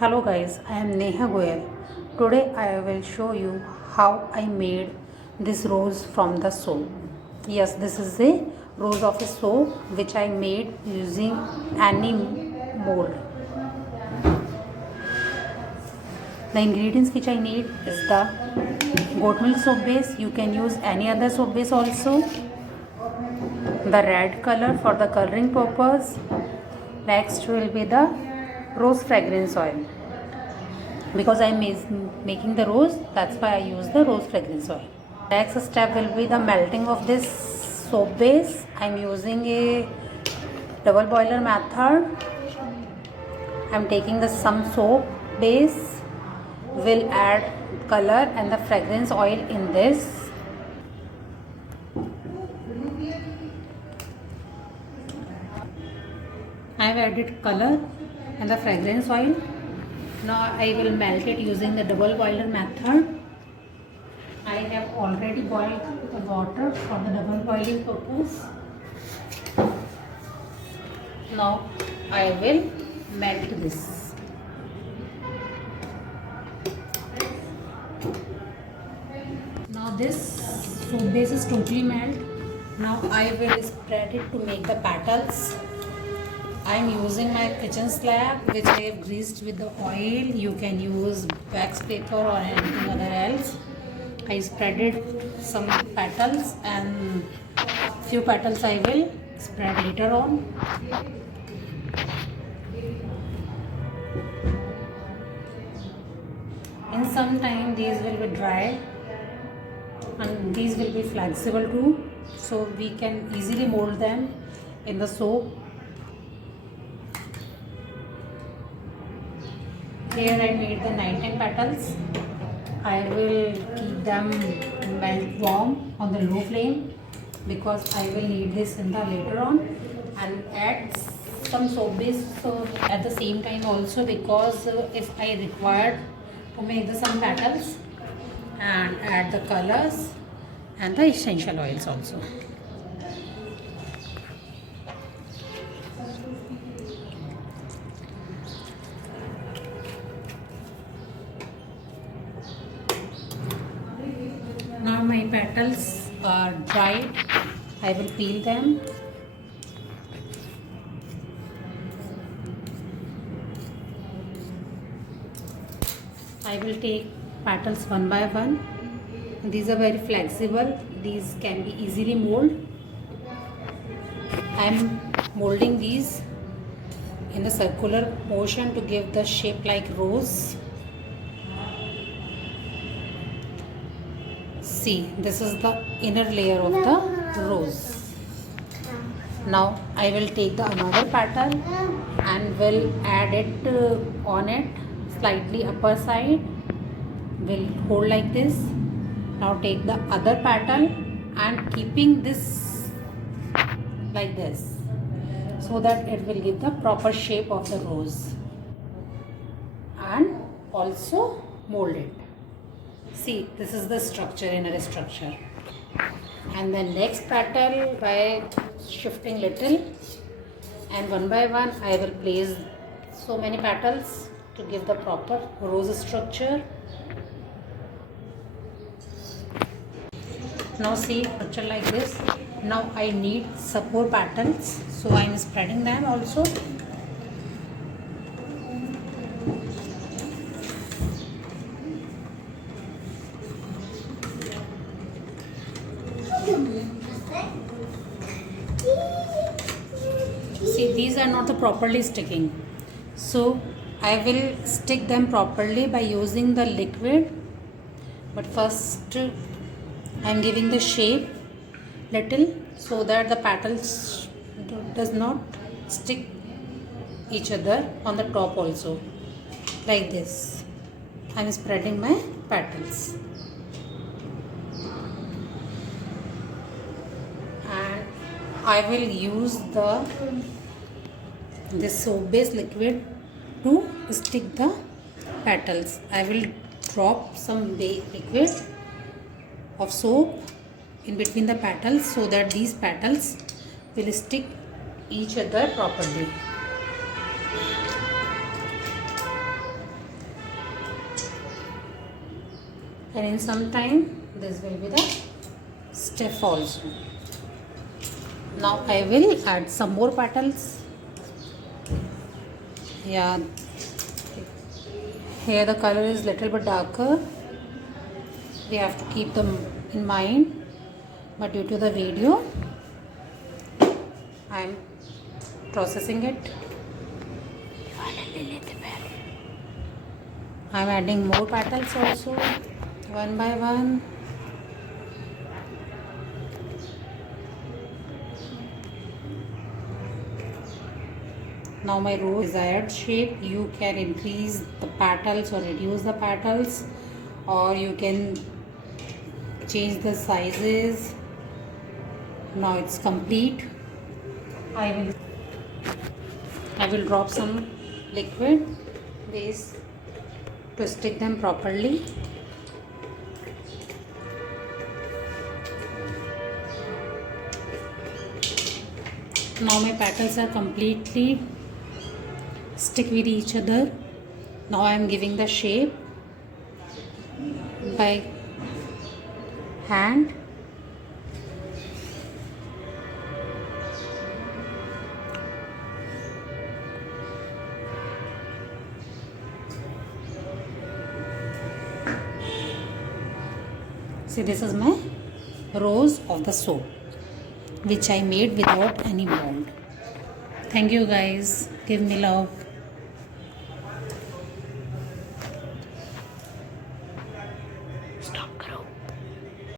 Hello guys, I am Neha Goyal. Today I will show you how I made this rose from the soap. Yes, this is a rose of a soap which I made using any mold. The ingredients which I need is the goat milk soap base. You can use any other soap base also. The red color for the coloring purpose. Next will be the rose fragrance oil. Because I am making the rose, that's why I use the rose fragrance oil. Next step will be the melting of this soap base. I am using a double boiler method. I am taking the some soap base, will add color and the fragrance oil in this. I have added color and the fragrance oil. Now I will melt it using the double boiler method. I have already boiled the water for the double boiling purpose. Now I will melt this. Now this soap base is totally melt. Now I will spread it to make the petals. I am using my kitchen slab which I have greased with the oil. You can use wax paper or anything other else. I spreaded some petals and few petals I will spread later on. In some time these will be dry and these will be flexible too, so we can easily mold them in the soap. Here I made the 19 petals. I will keep them melt warm on the low flame because I will need this in the later on, and add some soap base at the same time also, because if I required to make the some petals, and add the colors and the essential oils also. Now my petals are dried. I will peel them. I will take petals one by one. These are very flexible. These can be easily molded. I am molding these in the circular motion to give the shape like rose. See, this is the inner layer of the rose. Now I will take the another petal and will add it on it, slightly upper side. Will hold like this. Now take the other petal and keeping this like this, so that it will give the proper shape of the rose, and also mold it. See, this is the structure, inner structure. And the next petal, by shifting little, and one by one I will place so many petals to give the proper rose structure. Now see, structure like this. Now I need support petals, so I am spreading them also. See, these are not properly sticking, so I will stick them properly by using the liquid. But first I am giving the shape little, so that the petals does not stick each other on the top also. Like this I am spreading my petals, and I will use this soap base liquid to stick the petals. I will drop some liquid of soap in between the petals, so that these petals will stick each other properly. and in some time this will be the stiff also. Now I will add some more petals. Yeah, here the color is little bit darker. We have to keep them in mind, but due to the video I am processing it. I am adding more petals also, one by one. Now my rose desired shape. You can increase the petals or reduce the petals, or you can change the sizes. Now it's complete. I will drop some liquid base to stick them properly. Now my petals are completely stick with each other. Now I am giving the shape by hand. See, this is my rose of the soap, which I made without any mold. Thank you guys. Give me love.